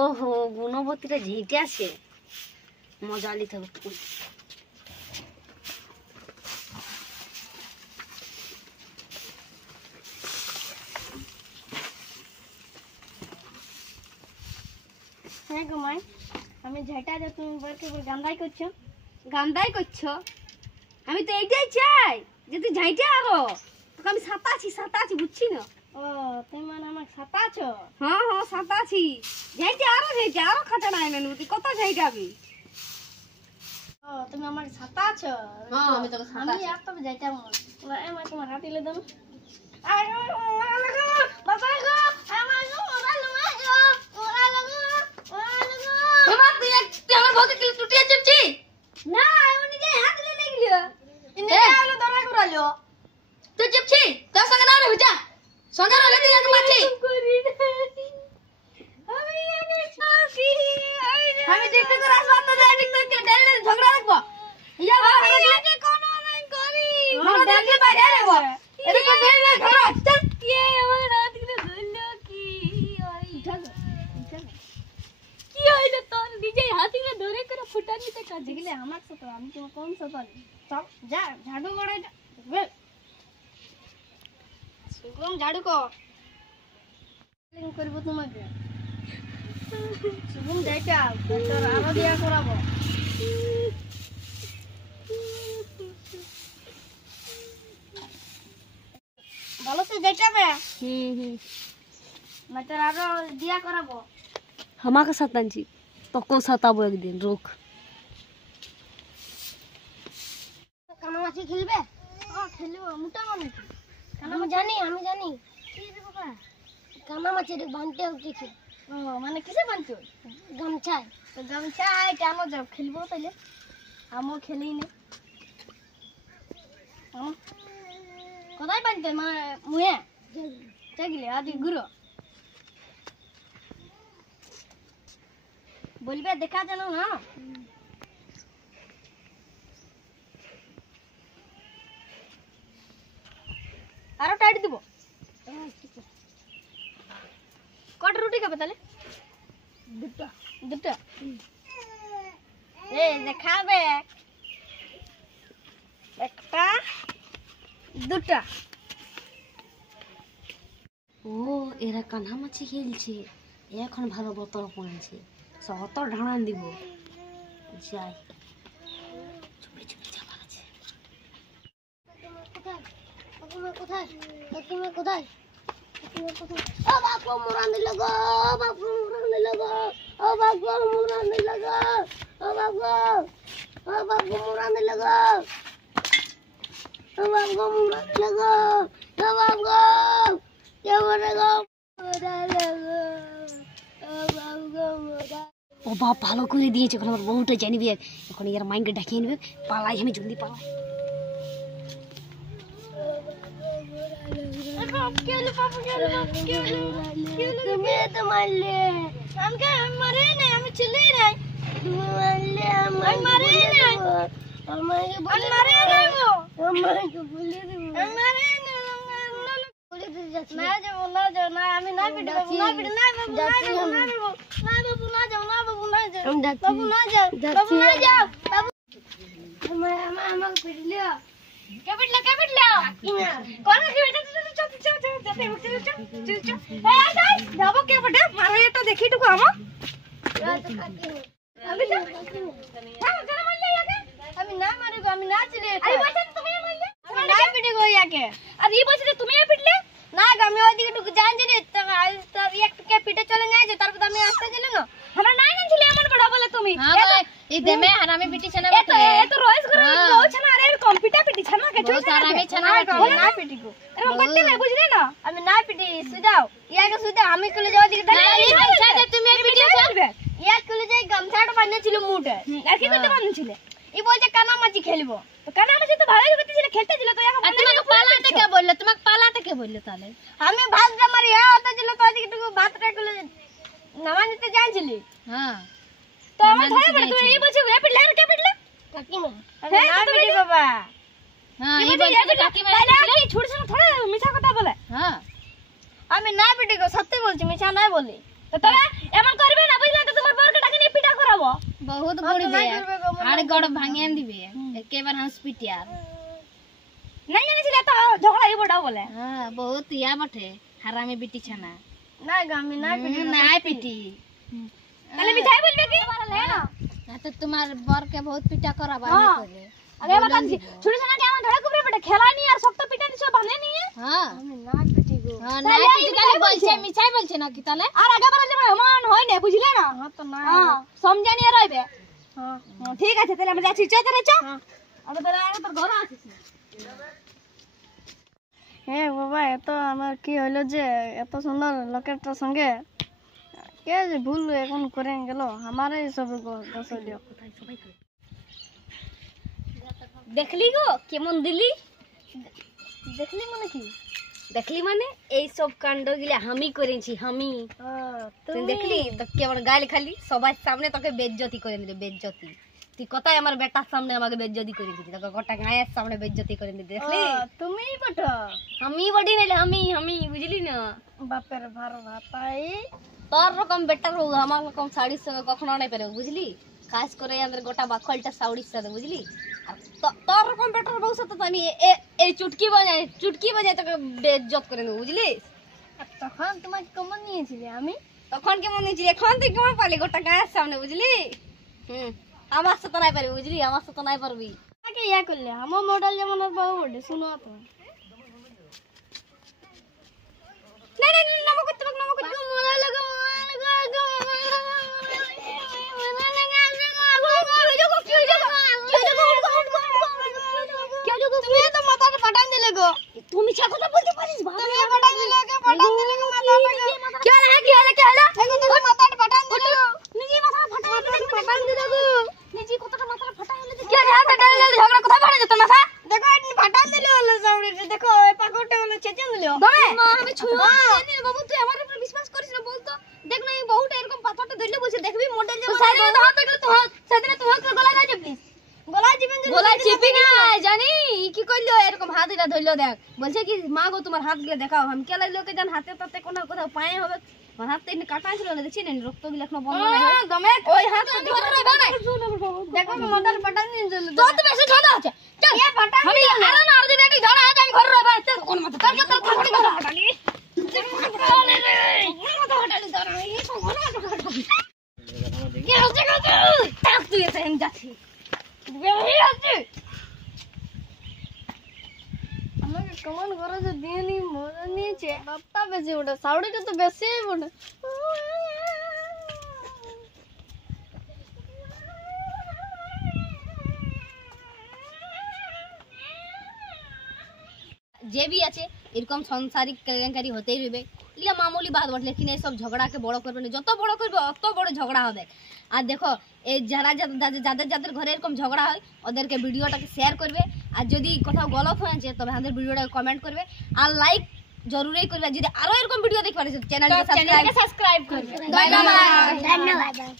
ওহো গুণবতীটা ঝেঁটে আছে, মজা নিতে হবে। হ্যাঁ গো মাই, আমি ঝেঁটা যে তুমি বলকে গান্দাই করছো, গান্দাই করছো। আমি তো এইটাই চাই যে তুই ঝাইটা আরো, তোকে আমি সাঁতাছি বুঝছি না। ও তুমি মানে আমাকে সাঁতাছো? হ্যাঁ হ্যাঁ সাঁতাছি। ঝাইটা আরো খাটা নাই মেনু, তুই কত ঝাইটাবি? ও তুমি আমাকে সাঁতাছো? হ্যাঁ আমি তোকে সাঁতাছি। আমি আর তবে ঝাইটা মন এমন তোমার হাতিলে দেন। আয় বাবা গো আমার গো ওরা লাগো ওরা লাগো ওরা লাগো। বাবা তুই আমার বউকে কি টুটিয়ে চিপছি? না উনি যে হাতিলে লাগলো ইনে আলো ধরা করালো। তুই চিপছি তোর সঙ্গে না রে যা সঙ্গে রলে তুই এক মাছি আমি দেখতে করে আসবা তো দেখতে ডেলে ঝগড়া রাখবো ইয়া বাবা আগে কোন নাই করি আমরা দেখলে বাইরে যাবো এটা তো ডেলে ঝগড়া চল কে আমার রাত করে ধরলো কি ওই কি হইলো তোর নিজে হাতিলে ধরে করে ফুটান দিতে কাজ গেলে আমার সাথে আমি তো কোন সাথে চল যা ঝাড়ু করে যা শুকলম ঝাড়ু কর করবো তোমাকে শুকলম যাইটা তোর আরো দিয়া করাবো ভালো তো যাইটাবে না তোর আরো দিয়া করাবো আমাকে সাতানছি তোকেও সাতাবো একদিন রোক কানা মাছি খেলবে খেলবো মোটা মানুষ আমি জানি কি রে বাবা কানা মাছের বানতে উঠেছে ও মানে কিসে বানছো গামছায় তো গামছায় কেন যাও খেলবো তাইলে আমিও খেলি না কোথায় বানতে মানে মুয়ে চাগিলে আদি গুরু বলবে দেখা জানো না আরো টাইট দিব কত রুটি খাবে তাহলে দুটো এই যে খাবে একটা দুটো ও এরা কানা মাছি খেলছে এখন ভালো বোতল পড়েছে শত ঢাড়ান দিব যাই চুপি চুপি যাবার আছে কোথায় কোথায় ও বাপু মুরান দিল গো বাপু মুরান দিল গো ও বাপু মুরান দিল গো ও বাপু মুরান দিল গো ও বাপু মুরান দিল গো ও বাপু কে মরে গো ও বাপ ভালো করে দিয়েছে এখন আমার বউটা জানিবি এখন এর মাইন্ডকে ডাকিয়ে নেবে পালাই আমি জলদি পালাই তুমি তো মারলে আমাকে আমি মারি নাই আমি ছিলি নাই তুমি মারলে আমি মারি নাই আমাকে বলে মারি নাই আমাকে বলে দিও আমি মারি নাই বলে দিও না যাও না আমি না পিটে বাবু না পিটে না বাবু না যাও না বাবু না যাও বাবু না যাও বাবু না যাও বাবু আমাকে পিটলিও কে পিটলো কোন কি বেটা যাবো কে বটে মারা এটা দেখি টুকু আমো আমি না মারিব আমি না চলে আই বলছেন তুমি মারলে আমি না পিটে গো ইয়াকে আর এই বলছে তুমি পিটলে না আমি ওইদিকে টুকু জান জানি তো একটুকে পিটে চলে যাইছে তারপর আমি আসতে গেল না আমরা নাই না ছিল এমন বড় বলে তুমি এই দেমে আর আমি পিটি ছানা এত রোজ করে রোজ ছানা আরে কম্পিউটার পিটি ছানা কে তো স্যার আমি ছানা না পিটি গো এরকম করতে নাই বুঝলে না আমি না পিটি সুদাও ইয়াকে সুদা আমি কলে যাও দিকে ধরে এই পয়সা দে তুমি পিটিছো ইয়া কলে যাই গামছাটা বাঁধনে ছিল মুটে আর কি করতে বাঁধনে ছিল এই বলছে কানা মাছি খেলবো তো কানা মাছি তো ভালোই করতে ছিল খেলতে ছিল তো তোমাকে পালাতে কে বললে তাহলে আমি ভাতটা মারি হ্যাঁ ছিল তো আজকে একটু ভাতটা কলে নামা নিতে জানছিলি হ্যাঁ তো আমার ধরে বলে তুই এই বলছিস রে পিটলা কে পিটলা কাকিমা না পিটি বাবা হ্যাঁ এই বলছিস কাকিমা তাহলে কি ছুড়ছ না থোড়া মিছা কথা বলে হ্যাঁ আমি না পিটি গো সত্যি বলছি মিছা নাই বলি তো তোরা এমন করবে না করব বহুত গড়ি দে আর গড় ভাঙিয়ে দিবে একেবারে হসপিটাল নাই জানিছিলে তো ঝগড়া এই বড় বলে হ্যাঁ বহুত ইয়া বটে হারামি বিটি ছানা না গামি না নাই পিটি তাহলে মিঠাই বলবে কি না তো তোমার বরকে বহুত পিটা করাবা করে আগে বাতা ছোট ছানা কে আমার ধরে কুবরে বেটা খেলা নি আর শক্ত পিটা দিছো বানে নি হ্যাঁ আমি না পিটি গো হ্যাঁ না পিটি কালে বলছে মিঠাই বলছে না কি তাহলে আর আগে বারে যে মন হয় না বুঝলে না হ্যাঁ তো না হ্যাঁ সমজানিয়ে রইবে হ্যাঁ ঠিক আছে তাহলে আমরা যাচ্ছি চল চল চল আর তোর আগে তোর ঘর আছিস হ্যাঁ বাবা এত আমার কি হইলো যে এত সুন্দর লোকেরটার সঙ্গে কে যে ভুল এখন করে গেল আমারই সব দোষ হইলো দেখলি গো কেমন দিলি দেখলি মানে কি দেখলি মানে এই সব কাণ্ডগুলো আমি করেছি আমি তুই দেখলি তো কেমন গাল খালি সবার সামনে তোকে বেজ্জতি করে দিলে বেজ্জতি তুই কোথায় আমার বেটার সামনে আমাকে বেজ্জতি করে দিলি তোকে গোটা গায়ের সামনে বেজ্জতি করে দিলি দেখলি তুমিই বটো আমি বডি নাইলে আমি বুঝলি না বাপের ভার ভাতাই তোর রকম বেটার হোক আমার রকম শাড়ির সঙ্গে কখনো নাই পারে বুঝলি কাজ করে আমাদের গোটা বাখলটা শাড়ির সাথে বুঝলি আর তোর রকম বেটার বউ সাথে তো আমি এই চুটকি বাজায় তোকে বেজ্জত করে দেবো বুঝলি তখন তোমাকে কেমন নিয়েছিলে আমি তখন কেমন নিয়েছি এখন তুই কেমন পালি গোটা গায়ের সামনে বুঝলি আমার সাথে নাই পারবি বুঝলি আমার সাথে নাই পারবি আগে ইয়া করলে আমার মডেল যেমন আর বাবু বটে শুনো তো না না না নামো করতে মনে লাগা তুমি মিছা কথা বলতে পারিস তুমি পাঠান দিলে কে পাঠান দিলে কে মাথাটাকে কি হলো এখন তুমি মাথাটা পাঠান দিলে নিজে মাথা ফাটা পাঠান দিলে গো নিজে কতটা মাথা ফাটা হলো কি রে হাতে ডালে ঝগড়া কথা বাড়ে যেত মাথা দেখো আপনি পাঠান দিলে হলো সাউরিটা দেখো এই পাকড়টা হলো চেঁচে দিলে দমে মা আমি ছুঁয়া জানি বাবু তুই আমার উপর বিশ্বাস করিস না বলতো দেখ না এই বহুটা এরকম পাথরটা ধরলে বসে দেখবি মডেল যে সাইডে তো হাত থেকে তো সেদিনে তুই হাত গলা যাচ্ছে প্লিজ গলায় চিপেন গলায় চিপি না জানি কি কইলো এরকম হাত এটা ধরলো দেখ বলছে কি মা গো তোমার হাত গুলো দেখাও আমি কেলা লোকে জান হাতে তাতে কোন কোথাও পায়ে হবে আমার হাত এনে কাটা ছিল না দেখছি না রক্ত গুলো এখনো বন্ধ না হয় দমে ওই হাত ধরবে না দেখো মাথার পাঠান দিলে তো তো বেশি ঠান্ডা আছে চল এ পাঠান আমি আরে না আর যদি ঝড় আছে আমি ঘরে রইবা তোর কোন মাথা তোর তো থাকতে কথা হাঁটালি মাথা হাঁটালি তোর এই তো ঘরে হাঁটালি কি হচ্ছে কত তাক তুই এসে আমি যাচ্ছি বেরিয়ে যাচ্ছি আমাকে কেমন করে যে দিয়ে নি মজা নিয়েছে বাপটা বেশি ওটা সাউরিটা তো বেশি ওটা যে भी আছে এরকম সাংসারিক কেলেঙ্কারি হতেই রইবে এগুলা মামুলি বাদ বটে लेकिन এই সব ঝগড়াকে বড় করবে না যত বড় করবে অত বড় ঝগড়া হবে আর দেখো এই যারা যাদের ঘরে এরকম ঝগড়া হয় ওদেরকে ভিডিওটাকে শেয়ার করবে আর যদি কোথাও গলত হয়েছে তবে আমাদের ভিডিওটাকে কমেন্ট করবে আর লাইক জরুরই করবে যদি আরো এরকম ভিডিও দেখতে পারে চ্যানেলকে সাবস্ক্রাইব করবে ধন্যবাদ।